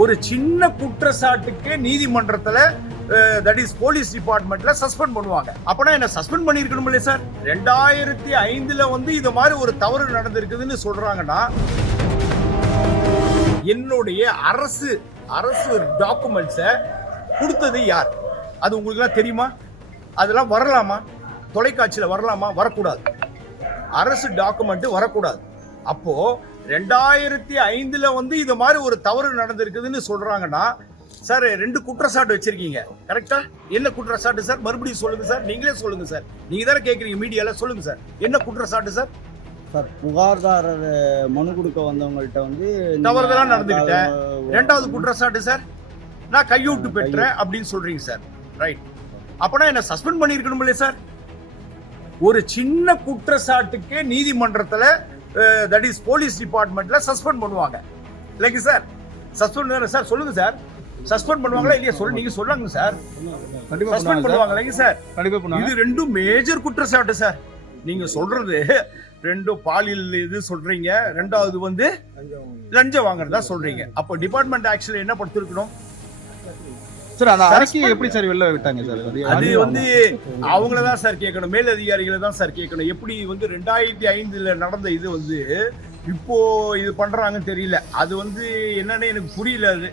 ஒரு சின்ன குற்றச்சாட்டுக்கே நீதிமன்றத்தில் தட் இஸ் போலீஸ் டிபார்ட்மெண்ட்ல சஸ்பெண்ட் பண்ணுவாங்க. அப்பனா என்ன சஸ்பெண்ட் பண்ணிருக்கணும் இல்லையா சார் ரெண்டாயிரத்தி ஐந்துல வந்து இது மாதிரி ஒரு தவறு நடந்திருக்குதுன்னு சொல்றாங்கன்னா என்னுடைய அரசு அரசு டாக்குமெண்ட்ஸை கொடுத்தது யார்? அது உங்களுக்கு தெரியுமா? அதெல்லாம் வரலாமா? தொலைக்காட்சியில் வரலாமா? வரக்கூடாது. அரசு டாக்குமெண்ட் வரக்கூடாது. அப்போ ரெண்டாயிரத்தி ஐந்துல வந்து இது மாதிரி ஒரு தவறு நடந்திருக்குதுன்னு சொல்றாங்கன்னா சார் ரெண்டு குற்றச்சாட்டு வச்சிருக்கீங்க. கரெக்டா என்ன குற்றச்சாட்டு சார் மறுபடியும் சொல்லுங்க சார் நீங்களே சொல்லுங்க சார் நீங்க தானே கேக்குறீங்க மீடியால சொல்லுங்க சார் என்ன குற்றச்சாட்டு சார் சார் புகார்தாரர் மனு கொடுக்க வந்தவங்கள்ட்ட வந்து நீங்க தவறுதலா நடந்துக்கிட்டேன். ரெண்டாவது குற்றச்சாட்டு சார் நான் கையூட்டு பெற்றேன் அப்படின்னு சொல்றீங்க சார் ரைட் அப்பனா என்ன சஸ்பெண்ட் பண்ணிருக்கணும் இல்லையா சார் ஒரு சின்ன குற்றச்சாட்டுக்கே நீதிமன்றத்துல தட் இஸ் போலீஸ் டிபார்ட்மெண்ட்ல சஸ்பெண்ட் பண்ணுவாங்க. இல்லைங்க சார்? சஸ்பெண்ட் தானே சார் சொல்லுங்க சார். சஸ்பெண்ட் பண்ணுவாங்களா இல்லையா? சொல்லு நீங்க சொல்லுங்க சார். சஸ்பெண்ட் பண்ணுவாங்க இல்லைங்க சார்? கண்டிப்பா பண்ணுவாங்க. இது ரெண்டும் மேஜர் குற்றச்சாட்டு சார். நீங்க சொல்றது ரெண்டும் பாலியல் இது சொல்றீங்க ரெண்டாவது வந்து லஞ்சம் வாங்குறதா. சொல்றீங்க. அப்போ டிபார்ட்மெண்ட் ஆக்சுவலி என்ன படுத்திருக்கணும்? சார் அந்த அறிக்கையை எப்படி சார் வெளில விட்டாங்க சார்? அது வந்து அவங்கள தான் சார் கேட்கணும் மேலதிகாரிகளை தான் சார் கேட்கணும். எப்படி வந்து ரெண்டாயிரத்தி ஐந்துல நடந்த இது வந்து இப்போ இது பண்றாங்கன்னு தெரியல. அது வந்து என்னன்னு எனக்கு புரியல அது.